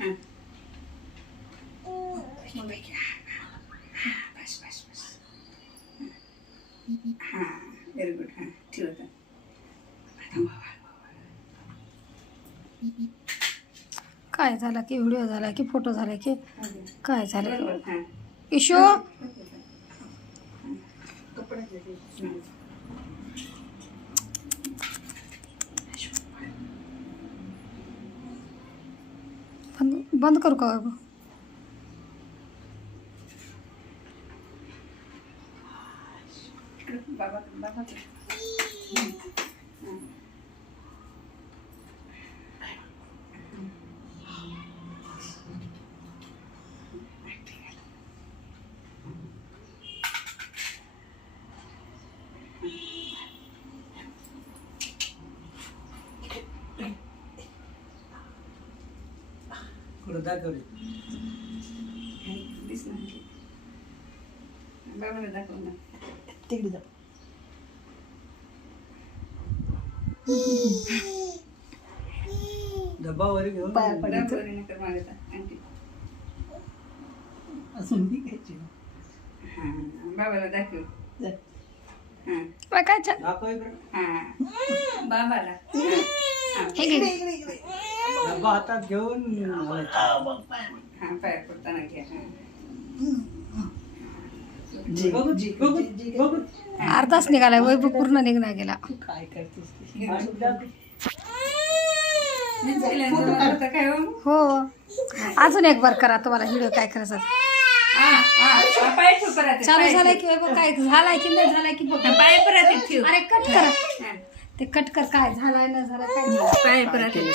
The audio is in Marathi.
हां बस बस बस हां व्हेरी गुड हां ठेव आता काय झाला की व्हिडिओ झाला की फोटो झाला की काय झालं बरोबर की हां इशू बंद करू का बाबू बाबा बाबा बाबाला दाखव ना तिकडे जा. डब्बावर घेऊन पाया पडायचं दाखव नंतर मागता आणखी असून ती घ्यायची. हां बाबाला दाखव जा. हां काय छान दाखव इकडे. हां बाबाला हे घे. इकडे इकडे डब्बा हातात घेऊन हलायचं. हां पाय पडताना घ्या जी बघू, जी बघू, जी- जी- बघू. अर्धाच निघाला वैभव पूर्ण निघणार गेला तू काय करतेस ते? आणि दाखव. फोटो काढ. काय हो हो अजून एक बार करा तुम्हाला व्हिडिओ काय करायचा पाय ठेव परत चालू झालाय की वैभव काय झालाय की नाही झालाय की बघ पाय परत ठेव अरे कट करा ते कट कर काय झालाय ना झाला काय पाय परत ठेव